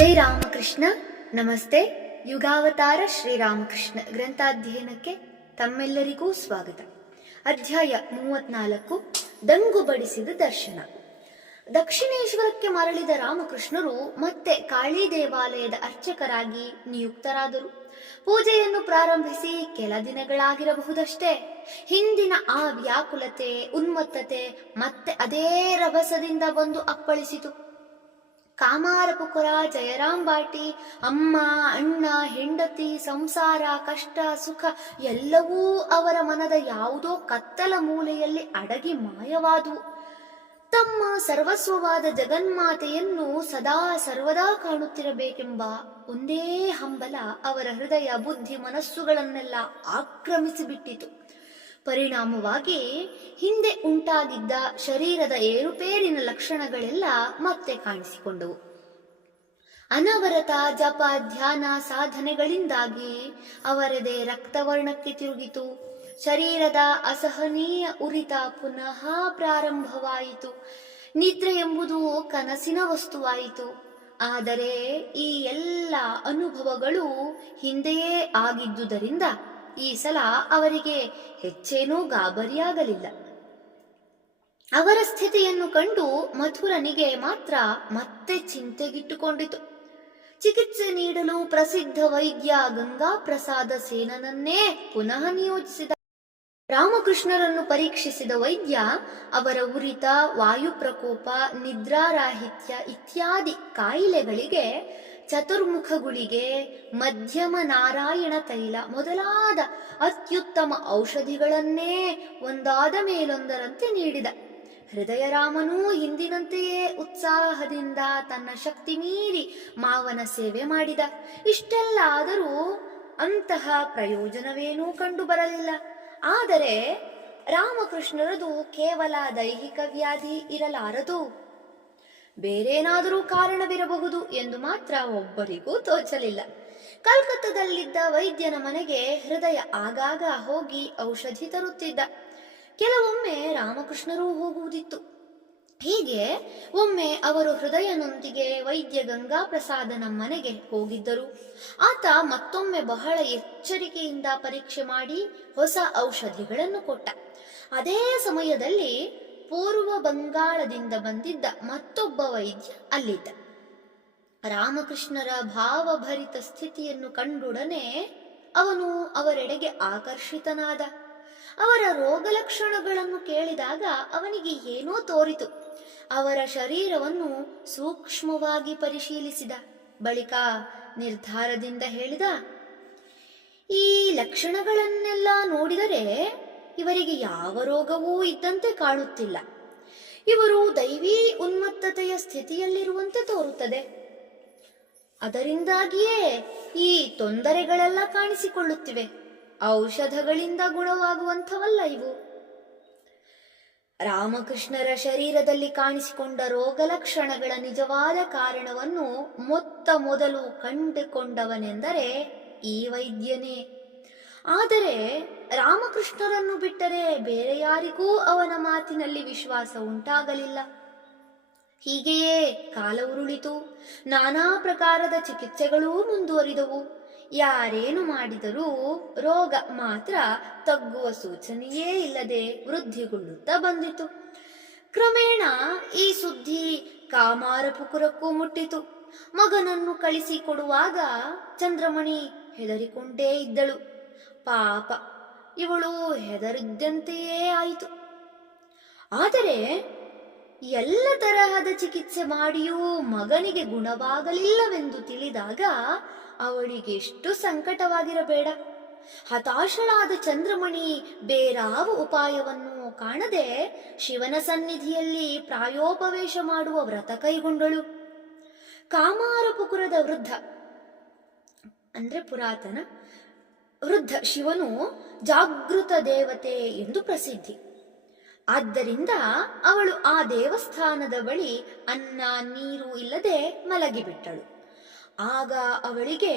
ಜೈ ರಾಮಕೃಷ್ಣ. ನಮಸ್ತೆ. ಯುಗಾವತಾರ ಶ್ರೀರಾಮಕೃಷ್ಣ ಗ್ರಂಥಾಧ್ಯಯನಕ್ಕೆ ತಮ್ಮೆಲ್ಲರಿಗೂ ಸ್ವಾಗತ. ಅಧ್ಯಾಯ 34, ದಂಗು ಬಡಿಸಿದ ದರ್ಶನ. ದಕ್ಷಿಣೇಶ್ವರಕ್ಕೆ ಮರಳಿದ ರಾಮಕೃಷ್ಣರು ಮತ್ತೆ ಕಾಳಿ ದೇವಾಲಯದ ಅರ್ಚಕರಾಗಿ ನಿಯುಕ್ತರಾದರು. ಪೂಜೆಯನ್ನು ಪ್ರಾರಂಭಿಸಿ ಕೆಲ ದಿನಗಳಾಗಿರಬಹುದಷ್ಟೇ. ಹಿಂದಿನ ಆ ವ್ಯಾಕುಲತೆ, ಉನ್ಮತ್ತತೆ ಮತ್ತೆ ಅದೇ ರಭಸದಿಂದ ಬಂದು ಅಪ್ಪಳಿಸಿತು. ಕಾಮಾರಪುಕುರ, ಜಯರಾಮ್ ಬಾಟಿ, ಅಮ್ಮ, ಅಣ್ಣ, ಹೆಂಡತಿ, ಸಂಸಾರ, ಕಷ್ಟ, ಸುಖ ಎಲ್ಲವೂ ಅವರ ಮನದ ಯಾವುದೋ ಕತ್ತಲ ಮೂಲೆಯಲ್ಲಿ ಅಡಗಿ ಮಾಯವಾದುವು. ತಮ್ಮ ಸರ್ವಸ್ವವಾದ ಜಗನ್ಮಾತೆಯನ್ನು ಸದಾ ಸರ್ವದಾ ಕಾಣುತ್ತಿರಬೇಕೆಂಬ ಒಂದೇ ಹಂಬಲ ಅವರ ಹೃದಯ, ಬುದ್ಧಿ, ಮನಸ್ಸುಗಳನ್ನೆಲ್ಲ ಆಕ್ರಮಿಸಿಬಿಟ್ಟಿತು. ಪರಿಣಾಮವಾಗಿ ಹಿಂದೆ ಉಂಟಾಗಿದ್ದ ಶರೀರದ ಏರುಪೇರಿನ ಲಕ್ಷಣಗಳೆಲ್ಲ ಮತ್ತೆ ಕಾಣಿಸಿಕೊಂಡವು. ಅನವರತ ಜಪ, ಧ್ಯಾನ, ಸಾಧನೆಗಳಿಂದಾಗಿ ಅವರದೇ ರಕ್ತವರ್ಣಕ್ಕೆ ತಿರುಗಿತು. ಶರೀರದ ಅಸಹನೀಯ ಉರಿತ ಪುನಃ ಪ್ರಾರಂಭವಾಯಿತು. ನಿದ್ರೆ ಎಂಬುದು ಕನಸಿನ ವಸ್ತುವಾಯಿತು. ಆದರೆ ಈ ಎಲ್ಲ ಅನುಭವಗಳು ಹಿಂದೆಯೇ ಆಗಿದ್ದುದರಿಂದ ಈ ಸಲ ಅವರಿಗೆ ಹೆಚ್ಚೇನೂ ಗಾಬರಿಯಾಗಲಿಲ್ಲ. ಅವರ ಸ್ಥಿತಿಯನ್ನು ಕಂಡು ಮಥುರನಿಗೆ ಮಾತ್ರ ಮತ್ತೆ ಚಿಂತೆಗಿಟ್ಟುಕೊಂಡಿತು. ಚಿಕಿತ್ಸೆ ನೀಡಲು ಪ್ರಸಿದ್ಧ ವೈದ್ಯ ಗಂಗಾಪ್ರಸಾದ ಸೇನನನ್ನೇ ಪುನಃ ನಿಯೋಜಿಸಿದ. ರಾಮಕೃಷ್ಣರನ್ನು ಪರೀಕ್ಷಿಸಿದ ವೈದ್ಯ ಅವರ ಉರಿತ, ವಾಯು ಪ್ರಕೋಪ, ನಿದ್ರಾರಾಹಿತ್ಯ ಇತ್ಯಾದಿ ಕಾಯಿಲೆಗಳಿಗೆ ಚತುರ್ಮುಖ ಗುಳಿಗೆ, ಮಧ್ಯಮ ನಾರಾಯಣ ತೈಲ ಮೊದಲಾದ ಅತ್ಯುತ್ತಮ ಔಷಧಿಗಳನ್ನೇ ಒಂದಾದ ಮೇಲೊಂದರಂತೆ ನೀಡಿದ. ಹೃದಯರಾಮನೂ ಹಿಂದಿನಂತೆಯೇ ಉತ್ಸಾಹದಿಂದ ತನ್ನ ಶಕ್ತಿ ಮೀರಿ ಮಾವನ ಸೇವೆ ಮಾಡಿದ. ಇಷ್ಟೆಲ್ಲ ಆದರೂ ಅಂತಹ ಪ್ರಯೋಜನವೇನೂ ಕಂಡು ಬರಲಿಲ್ಲ. ಆದರೆ ರಾಮಕೃಷ್ಣರದು ಕೇವಲ ದೈಹಿಕ ವ್ಯಾಧಿ ಇರಲಾರದು, ಬೇರೇನಾದರೂ ಕಾರಣವಿರಬಹುದು ಎಂದು ಮಾತ್ರ ಒಬ್ಬರಿಗೂ ತೋಚಲಿಲ್ಲ. ಕಲ್ಕತ್ತದಲ್ಲಿದ್ದ ವೈದ್ಯನ ಮನೆಗೆ ಹೃದಯ ಆಗಾಗ ಹೋಗಿ ಔಷಧಿ ತರುತ್ತಿದ್ದ. ಕೆಲವೊಮ್ಮೆ ರಾಮಕೃಷ್ಣರೂ ಹೋಗುವುದಿತ್ತು. ಹೀಗೆ ಒಮ್ಮೆ ಅವರು ಹೃದಯನೊಂದಿಗೆ ವೈದ್ಯ ಗಂಗಾಪ್ರಸಾದನ ಮನೆಗೆ ಹೋಗಿದ್ದರು. ಆತ ಮತ್ತೊಮ್ಮೆ ಬಹಳ ಎಚ್ಚರಿಕೆಯಿಂದ ಪರೀಕ್ಷೆ ಮಾಡಿ ಹೊಸ ಔಷಧಿಗಳನ್ನು ಕೊಟ್ಟ. ಅದೇ ಸಮಯದಲ್ಲಿ ಪೂರ್ವ ಬಂಗಾಳದಿಂದ ಬಂದಿದ್ದ ಮತ್ತೊಬ್ಬ ವೈದ್ಯ ಅಲ್ಲಿದ್ದ. ರಾಮಕೃಷ್ಣರ ಭಾವಭರಿತ ಸ್ಥಿತಿಯನ್ನು ಕಂಡೊಡನೆ ಅವನು ಅವರೆಡೆಗೆ ಆಕರ್ಷಿತನಾದ. ಅವರ ರೋಗ ಲಕ್ಷಣಗಳನ್ನು ಕೇಳಿದಾಗ ಅವನಿಗೆ ಏನೋ ತೋರಿತು. ಅವರ ಶರೀರವನ್ನು ಸೂಕ್ಷ್ಮವಾಗಿ ಪರಿಶೀಲಿಸಿದ ಬಳಿಕ ನಿರ್ಧಾರದಿಂದ ಹೇಳಿದ, ಈ ಲಕ್ಷಣಗಳನ್ನೆಲ್ಲ ನೋಡಿದರೆ ಇವರಿಗೆ ಯಾವ ರೋಗವೂ ಇದ್ದಂತೆ ಕಾಣುತ್ತಿಲ್ಲ. ಇವರು ದೈವೀ ಉನ್ಮತ್ತತೆಯ ಸ್ಥಿತಿಯಲ್ಲಿರುವಂತೆ ತೋರುತ್ತದೆ. ಅದರಿಂದಾಗಿಯೇ ಈ ತೊಂದರೆಗಳೆಲ್ಲ ಕಾಣಿಸಿಕೊಳ್ಳುತ್ತಿವೆ. ಔಷಧಗಳಿಂದ ಗುಣವಾಗುವಂಥವಲ್ಲ ಇವು. ರಾಮಕೃಷ್ಣರ ಶರೀರದಲ್ಲಿ ಕಾಣಿಸಿಕೊಂಡ ರೋಗ ಲಕ್ಷಣಗಳ ನಿಜವಾದ ಕಾರಣವನ್ನು ಮೊದಲು ಕಂಡುಕೊಂಡವನೆಂದರೆ ಈ ವೈದ್ಯನೇ. ಆದರೆ ರಾಮಕೃಷ್ಣರನ್ನು ಬಿಟ್ಟರೆ ಬೇರೆ ಯಾರಿಗೂ ಅವನ ಮಾತಿನಲ್ಲಿ ವಿಶ್ವಾಸ ಉಂಟಾಗಲಿಲ್ಲ. ಹೀಗೆಯೇ ಕಾಲ ಉರುಳಿತು. ನಾನಾ ಪ್ರಕಾರದ ಚಿಕಿತ್ಸೆಗಳೂ ಮುಂದುವರಿದವು. ಯಾರೇನು ಮಾಡಿದರೂ ರೋಗ ಮಾತ್ರ ತಗ್ಗುವ ಸೂಚನೆಯೇ ಇಲ್ಲದೆ ವೃದ್ಧಿಗೊಳ್ಳುತ್ತಾ ಬಂದಿತು. ಕ್ರಮೇಣ ಈ ಸುದ್ದಿ ಕಾಮಾರಪುಕುರಕ್ಕೂ ಮುಟ್ಟಿತು. ಮಗನನ್ನು ಕಳಿಸಿಕೊಡುವಾಗ ಚಂದ್ರಮಣಿ ಹೆದರಿಕೊಂಡೇ ಇದ್ದಳು. ಪಾಪ, ಇವಳು ಹೆದರಿದ್ದಂತೆಯೇ ಆಯಿತು. ಆದರೆ ಎಲ್ಲ ತರಹದ ಚಿಕಿತ್ಸೆ ಮಾಡಿಯೂ ಮಗನಿಗೆ ಗುಣವಾಗಲಿಲ್ಲವೆಂದು ತಿಳಿದಾಗ ಅವಳಿಗೆಷ್ಟು ಸಂಕಟವಾಗಿರಬೇಡ. ಹತಾಶಳಾದ ಚಂದ್ರಮಣಿ ಬೇರಾವ ಉಪಾಯವನ್ನು ಕಾಣದೆ ಶಿವನ ಸನ್ನಿಧಿಯಲ್ಲಿ ಪ್ರಾಯೋಪವೇಶ ಮಾಡುವ ವ್ರತ ಕೈಗೊಂಡಳು. ಕಾಮಾರಪುಕುರದ ವೃದ್ಧ ಅಂದ್ರೆ ಪುರಾತನ ವೃದ್ಧ ಶಿವನು ಜಾಗೃತ ದೇವತೆ ಎಂದು ಪ್ರಸಿದ್ಧಿ. ಆದ್ದರಿಂದ ಅವಳು ಆ ದೇವಸ್ಥಾನದ ಬಳಿ ಅನ್ನ ನೀರು ಇಲ್ಲದೆ ಮಲಗಿಬಿಟ್ಟಳು. ಆಗ ಅವಳಿಗೆ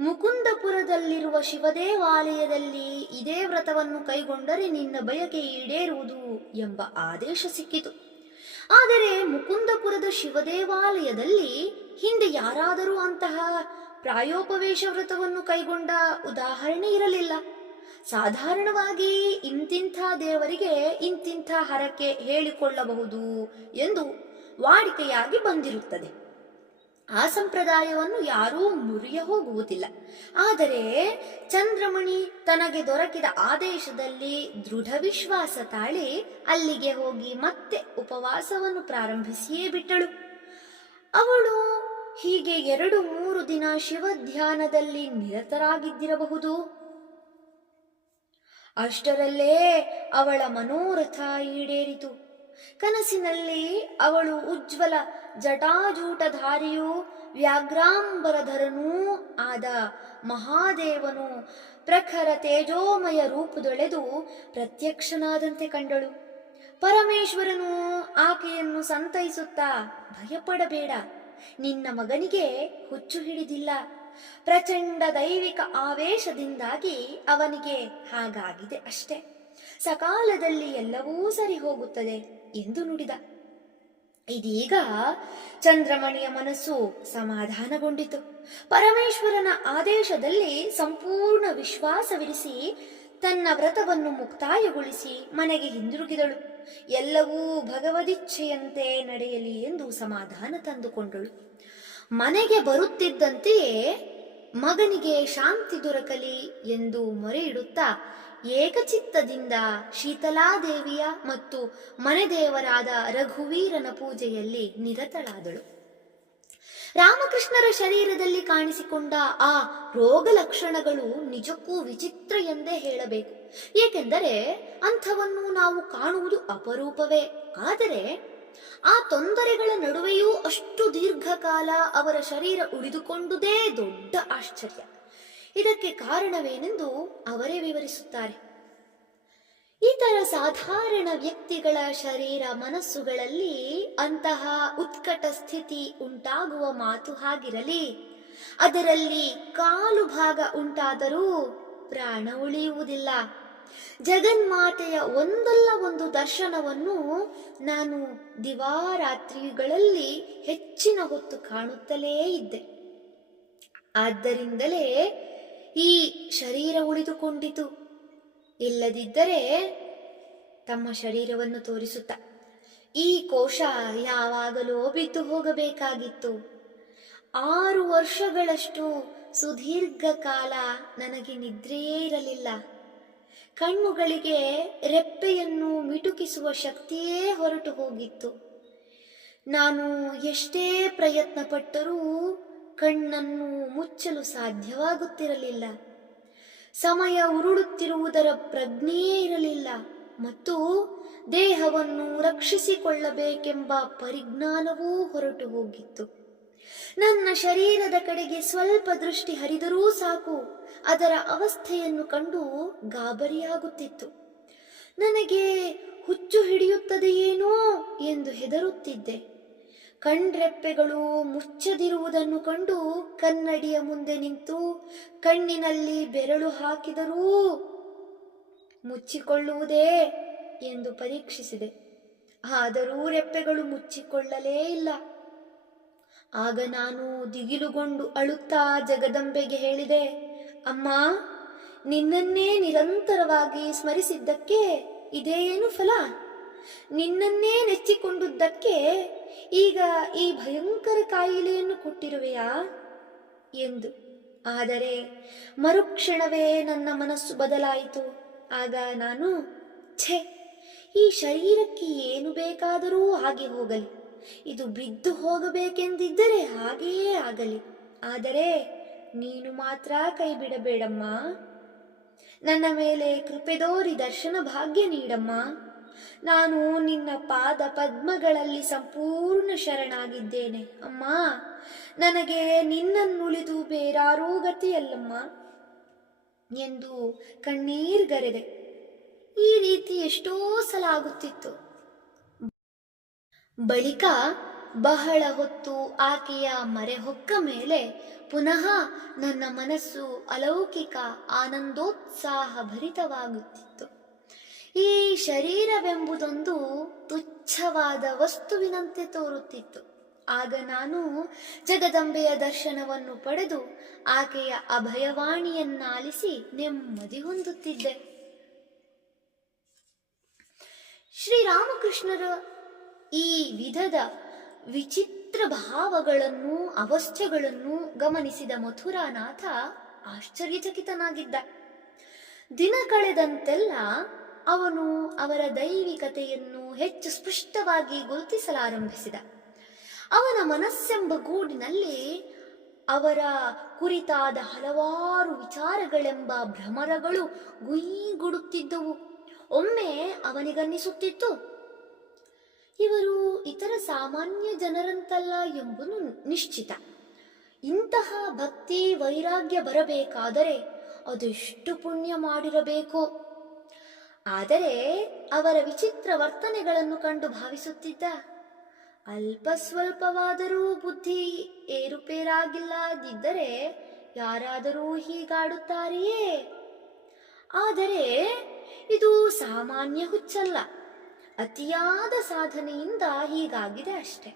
ಮುಕುಂದಪುರದಲ್ಲಿರುವ ಶಿವದೇವಾಲಯದಲ್ಲಿ ಇದೇ ವ್ರತವನ್ನು ಕೈಗೊಂಡರೆ ನಿನ್ನ ಬಯಕೆ ಈಡೇರುವುದು ಎಂಬ ಆದೇಶ ಸಿಕ್ಕಿತು. ಆದರೆ ಮುಕುಂದಪುರದ ಶಿವದೇವಾಲಯದಲ್ಲಿ ಹಿಂದೆ ಯಾರಾದರೂ ಅಂತಹ ಪ್ರಾಯೋಪವೇಶ ವ್ರತವನ್ನು ಕೈಗೊಂಡ ಉದಾಹರಣೆ ಇರಲಿಲ್ಲ. ಸಾಧಾರಣವಾಗಿ ಇಂತಿಂಥ ದೇವರಿಗೆ ಇಂತಿಂಥ ಹರಕೆ ಹೇಳಿಕೊಳ್ಳಬಹುದು ಎಂದು ವಾಡಿಕೆಯಾಗಿ ಬಂದಿರುತ್ತದೆ. ಆ ಸಂಪ್ರದಾಯವನ್ನು ಯಾರೂ ಮುರಿಯ ಹೋಗುವುದಿಲ್ಲ. ಆದರೆ ಚಂದ್ರಮಣಿ ತನಗೆ ದೊರಕಿದ ಆದೇಶದಲ್ಲಿ ದೃಢ ವಿಶ್ವಾಸ ತಾಳಿ ಅಲ್ಲಿಗೆ ಹೋಗಿ ಮತ್ತೆ ಉಪವಾಸವನ್ನು ಪ್ರಾರಂಭಿಸಿಯೇ ಬಿಟ್ಟಳು. ಅವಳು ಹೀಗೆ 2-3 ದಿನ ಶಿವಧ್ಯಾನದಲ್ಲಿ ನಿರತರಾಗಿದ್ದಿರಬಹುದು. ಅಷ್ಟರಲ್ಲೇ ಅವಳ ಮನೋರಥ ಈಡೇರಿತು. ಕನಸಿನಲ್ಲಿ ಅವಳು ಉಜ್ವಲ ಜಟಾಜೂಟಧಾರಿಯೂ ವ್ಯಾಘ್ರಾಂಬರಧರನೂ ಆದ ಮಹಾದೇವನು ಪ್ರಖರ ತೇಜೋಮಯ ರೂಪದೊಳೆದು ಪ್ರತ್ಯಕ್ಷನಾದಂತೆ ಕಂಡಳು. ಪರಮೇಶ್ವರನು ಆಕೆಯನ್ನು ಸಂತೈಸುತ್ತಾ, ಭಯಪಡಬೇಡ, ನಿನ್ನ ಮಗನಿಗೆ ಹುಚ್ಚು ಹಿಡಿದಿಲ್ಲ. ಪ್ರಚಂಡ ದೈವಿಕ ಆವೇಶದಿಂದಾಗಿ ಅವನಿಗೆ ಹಾಗಾಗಿದೆ ಅಷ್ಟೆ. ಸಕಾಲದಲ್ಲಿ ಎಲ್ಲವೂ ಸರಿ ಹೋಗುತ್ತದೆ ಎಂದು ನುಡಿದ. ಇದೀಗ ಚಂದ್ರಮಣಿಯ ಮನಸ್ಸು ಸಮಾಧಾನಗೊಂಡಿತು. ಪರಮೇಶ್ವರನ ಆದೇಶದಲ್ಲಿ ಸಂಪೂರ್ಣ ವಿಶ್ವಾಸವಿರಿಸಿ ತನ್ನ ವ್ರತವನ್ನು ಮುಕ್ತಾಯಗೊಳಿಸಿ ಮನೆಗೆ ಹಿಂದಿರುಗಿದಳು. ಎಲ್ಲವೂ ಭಗವದಿಚ್ಛೆಯಂತೆ ನಡೆಯಲಿ ಎಂದು ಸಮಾಧಾನ ತಂದುಕೊಂಡಳು. ಮನೆಗೆ ಬರುತ್ತಿದ್ದಂತೆಯೇ ಮಗನಿಗೆ ಶಾಂತಿ ದೊರಕಲಿ ಎಂದು ಮೊರೆ ಇಡುತ್ತಾ ಏಕಚಿತ್ತದಿಂದ ಶೀತಲಾದೇವಿಯ ಮತ್ತು ಮನೆದೇವರಾದ ರಘುವೀರನ ಪೂಜೆಯಲ್ಲಿ ನಿರತಳಾದಳು. ರಾಮಕೃಷ್ಣರ ಶರೀರದಲ್ಲಿ ಕಾಣಿಸಿಕೊಂಡ ಆ ರೋಗ ಲಕ್ಷಣಗಳು ನಿಜಕ್ಕೂ ವಿಚಿತ್ರ ಎಂದೇ ಹೇಳಬೇಕು. ಏಕೆಂದರೆ ಅಂಥವನ್ನು ನಾವು ಕಾಣುವುದು ಅಪರೂಪವೇ. ಆದರೆ ಆ ತೊಂದರೆಗಳ ನಡುವೆಯೂ ಅಷ್ಟು ದೀರ್ಘಕಾಲ ಅವರ ಶರೀರ ಉಳಿದುಕೊಂಡುದೇ ದೊಡ್ಡ ಆಶ್ಚರ್ಯ. ಇದಕ್ಕೆ ಕಾರಣವೇನೆಂದು ಅವರೇ ವಿವರಿಸುತ್ತಾರೆ. ಇತರ ಸಾಧಾರಣ ವ್ಯಕ್ತಿಗಳ ಶರೀರ ಮನಸ್ಸುಗಳಲ್ಲಿ ಅಂತಹ ಉತ್ಕಟ ಸ್ಥಿತಿ ಉಂಟಾಗುವ ಮಾತು ಹಾಗಿರಲಿ, ಅದರಲ್ಲಿ ಕಾಲು ಭಾಗ ಉಂಟಾದರೂ ಪ್ರಾಣ ಉಳಿಯುವುದಿಲ್ಲ. ಜಗನ್ಮಾತೆಯ ಒಂದಲ್ಲ ಒಂದು ದರ್ಶನವನ್ನು ನಾನು ದಿವಾರಾತ್ರಿಗಳಲ್ಲಿ ಹೆಚ್ಚಿನ ಹೊತ್ತು ಕಾಣುತ್ತಲೇ ಇದ್ದೆ. ಆದ್ದರಿಂದಲೇ ಈ ಶರೀರ ಉಳಿದುಕೊಂಡಿತು. ಇಲ್ಲದಿದ್ದರೆ ತಮ್ಮ ಶರೀರವನ್ನು ತೋರಿಸುತ್ತ, ಈ ಕೋಶ ಯಾವಾಗಲೋ ಬಿದ್ದು ಹೋಗಬೇಕಾಗಿತ್ತು. 6 ವರ್ಷಗಳಷ್ಟು ಸುದೀರ್ಘ ಕಾಲ ನನಗೆ ನಿದ್ರೆಯೇ ಇರಲಿಲ್ಲ. ಕಣ್ಣುಗಳಿಗೆ ರೆಪ್ಪೆಯನ್ನು ಮಿಟುಕಿಸುವ ಶಕ್ತಿಯೇ ಹೊರಟು ಹೋಗಿತ್ತು. ನಾನು ಎಷ್ಟೇ ಪ್ರಯತ್ನ ಪಟ್ಟರೂ ಕಣ್ಣನ್ನು ಮುಚ್ಚಲು ಸಾಧ್ಯವಾಗುತ್ತಿರಲಿಲ್ಲ. ಸಮಯ ಉರುಳುತ್ತಿರುವುದರ ಪ್ರಜ್ಞೆಯೇ ಇರಲಿಲ್ಲ ಮತ್ತು ದೇಹವನ್ನು ರಕ್ಷಿಸಿಕೊಳ್ಳಬೇಕೆಂಬ ಪರಿಜ್ಞಾನವೂ ಹೊರಟು ಹೋಗಿತ್ತು. ನನ್ನ ಶರೀರದ ಕಡೆಗೆ ಸ್ವಲ್ಪ ದೃಷ್ಟಿ ಹರಿದರೂ ಸಾಕು, ಅದರ ಅವಸ್ಥೆಯನ್ನು ಕಂಡು ಗಾಬರಿಯಾಗುತ್ತಿತ್ತು. ನನಗೆ ಹುಚ್ಚು ಹಿಡಿಯುತ್ತದೆಯೇನೋ ಎಂದು ಹೆದರುತ್ತಿದ್ದೆ. ಕಣ್ರೆಪ್ಪೆಗಳು ಮುಚ್ಚದಿರುವುದನ್ನು ಕಂಡು ಕನ್ನಡಿಯ ಮುಂದೆ ನಿಂತು ಕಣ್ಣಿನಲ್ಲಿ ಬೆರಳು ಹಾಕಿದರೂ ಮುಚ್ಚಿಕೊಳ್ಳುವುದೇ ಎಂದು ಪರೀಕ್ಷಿಸಿದೆ. ಆದರೂ ರೆಪ್ಪೆಗಳು ಮುಚ್ಚಿಕೊಳ್ಳಲೇ ಇಲ್ಲ. ಆಗ ನಾನು ದಿಗಿಲುಗೊಂಡು ಅಳುತ್ತಾ ಜಗದಂಬೆಗೆ ಹೇಳಿದೆ, ಅಮ್ಮ, ನಿನ್ನನ್ನೇ ನಿರಂತರವಾಗಿ ಸ್ಮರಿಸಿದ್ದಕ್ಕೆ ಇದೇನು ಫಲ? ನಿನ್ನನ್ನೇ ನೆಚ್ಚಿಕೊಂಡುದಕ್ಕೆ ಈಗ ಈ ಭಯಂಕರ ಕಾಯಿಲೆಯನ್ನು ಕೊಟ್ಟಿರುವೆಯಾ ಎಂದು. ಆದರೆ ಮರುಕ್ಷಣವೇ ನನ್ನ ಮನಸ್ಸು ಬದಲಾಯಿತು. ಆಗ ನಾನು, ಛೆ, ಈ ಶರೀರಕ್ಕೆ ಏನು ಬೇಕಾದರೂ ಆಗಿ ಹೋಗಲಿ, ಇದು ಬಿದ್ದು ಹೋಗಬೇಕೆಂದಿದ್ದರೆ ಹಾಗೆಯೇ ಆಗಲಿ, ಆದರೆ ನೀನು ಮಾತ್ರ ಕೈ ಬಿಡಬೇಡಮ್ಮ. ನನ್ನ ಮೇಲೆ ಕೃಪೆದೋರಿ ದರ್ಶನ ಭಾಗ್ಯ ನೀಡಮ್ಮ. ನಾನು ನಿನ್ನ ಪಾದ ಪದ್ಮಗಳಲ್ಲಿ ಸಂಪೂರ್ಣ ಶರಣಾಗಿದ್ದೇನೆ ಅಮ್ಮ. ನನಗೆ ನಿನ್ನನ್ನುಳಿದು ಬೇರಾರೂ ಗತಿಯಲ್ಲಮ್ಮ ಎಂದು ಕಣ್ಣೀರ್ಗರೆದೆ. ಈ ರೀತಿ ಎಷ್ಟೋ ಸಲ ಆಗುತ್ತಿತ್ತು. ಬಳಿಕ ಬಹಳ ಹೊತ್ತು ಆಕೆಯ ಮರೆಹೊಕ್ಕ ಮೇಲೆ ಪುನಃ ನನ್ನ ಮನಸ್ಸು ಅಲೌಕಿಕ ಆನಂದೋತ್ಸಾಹ ಭರಿತವಾಗುತ್ತಿತ್ತು. ಈ ಶರೀರವೆಂಬುದೊಂದು ತುಚ್ಛವಾದ ವಸ್ತುವಿನಂತೆ ತೋರುತ್ತಿತ್ತು. ಆಗ ನಾನು ಜಗದಂಬೆಯ ದರ್ಶನವನ್ನು ಪಡೆದು ಆಕೆಯ ಅಭಯವಾಣಿಯನ್ನಾಲಿಸಿ ನೆಮ್ಮದಿ ಹೊಂದುತ್ತಿದ್ದೆ. ಶ್ರೀರಾಮಕೃಷ್ಣರ ಈ ವಿಧದ ವಿಚಿತ್ರ ಭಾವಗಳನ್ನು ಅವಸ್ಥೆಗಳನ್ನು ಗಮನಿಸಿದ ಮಥುರಾನಾಥ ಆಶ್ಚರ್ಯಚಕಿತನಾಗಿದ್ದ. ದಿನ ಕಳೆದಂತೆಲ್ಲ ಅವನು ಅವರ ದೈವಿಕತೆಯನ್ನು ಹೆಚ್ಚು ಸ್ಪಷ್ಟವಾಗಿ ಗುರುತಿಸಲಾರಂಭಿಸಿದ. ಅವನ ಮನಸ್ಸೆಂಬ ಗೂಡಿನಲ್ಲಿ ಅವರ ಕುರಿತಾದ ಹಲವಾರು ವಿಚಾರಗಳೆಂಬ ಭ್ರಮರಗಳು ಗುಯ್ಗುಡುತ್ತಿದ್ದವು. ಒಮ್ಮೆ ಅವನಿಗನ್ನಿಸುತ್ತಿತ್ತು, ಇವರು ಇತರ ಸಾಮಾನ್ಯ ಜನರಂತಲ್ಲ ಎಂಬುದು ನಿಶ್ಚಿತ. ಇಂತಹ ಭಕ್ತಿ ವೈರಾಗ್ಯ ಬರಬೇಕಾದರೆ ಅದೆಷ್ಟು ಪುಣ್ಯ ಮಾಡಿರಬೇಕು. ಆದರೆ ಅವರ ವಿಚಿತ್ರ ವರ್ತನೆಗಳನ್ನು ಕಂಡು ಭಾವಿಸುತ್ತಿದ್ದ, ಅಲ್ಪ ಸ್ವಲ್ಪವಾದರೂ ಬುದ್ಧಿ ಏರುಪೇರಾಗಿಲ್ಲದಿದ್ದರೆ ಯಾರಾದರೂ ಹೀಗಾಡುತ್ತಾರೆಯೇ? ಆದರೆ ಇದು ಸಾಮಾನ್ಯ ಹುಚ್ಚಲ್ಲ, ಅತಿಯಾದ ಸಾಧನೆಯಿಂದ ಹೀಗಾಗಿದೆ ಅಷ್ಟೆ.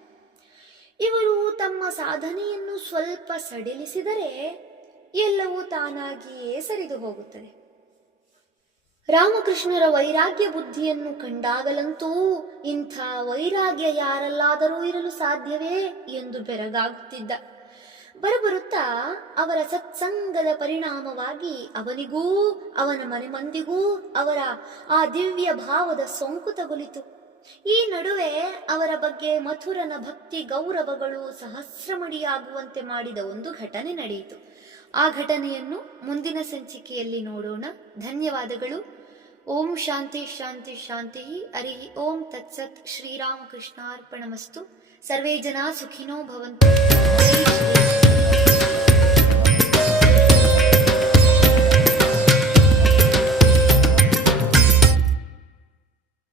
ಇವರು ತಮ್ಮ ಸಾಧನೆಯನ್ನು ಸ್ವಲ್ಪ ಸಡಿಲಿಸಿದರೆ ಎಲ್ಲವೂ ತಾನಾಗಿಯೇ ಸರಿದು ಹೋಗುತ್ತದೆ. ರಾಮಕೃಷ್ಣರ ವೈರಾಗ್ಯ ಬುದ್ಧಿಯನ್ನು ಕಂಡಾಗಲಂತೂ ಇಂಥ ವೈರಾಗ್ಯ ಯಾರಲ್ಲಾದರೂ ಇರಲು ಸಾಧ್ಯವೇ ಎಂದು ಬೆರಗಾಗುತ್ತಿದ್ದ. ಬರಬರುತ್ತಾ ಅವರ ಸತ್ಸಂಗದ ಪರಿಣಾಮವಾಗಿ ಅವನಿಗೂ ಅವನ ಮನೆ ಮಂದಿಗೂ ಅವರ ಆ ದಿವ್ಯ ಭಾವದ ಸೋಂಕು ತಗುಲಿತು. ಈ ನಡುವೆ ಅವರ ಬಗ್ಗೆ ಮಥುರನ ಭಕ್ತಿ ಗೌರವಗಳು ಸಹಸ್ರಮಡಿಯಾಗುವಂತೆ ಮಾಡಿದ ಒಂದು ಘಟನೆ ನಡೆಯಿತು. ಆ ಘಟನೆಯನ್ನು ಮುಂದಿನ ಸಂಚಿಕೆಯಲ್ಲಿ ನೋಡೋಣ. ಧನ್ಯವಾದಗಳು. ಓಂ ಶಾಂತಿ ಶಾಂತಿ ಶಾಂತಿ. ಹರಿ ಓಂ ತತ್ಸತ್. ಶ್ರೀರಾಮಕೃಷ್ಣಾರ್ಪಣಮಸ್ತು. ಸರ್ವೇ ಜನ ಸುಖಿನೋ ಭವಂತು.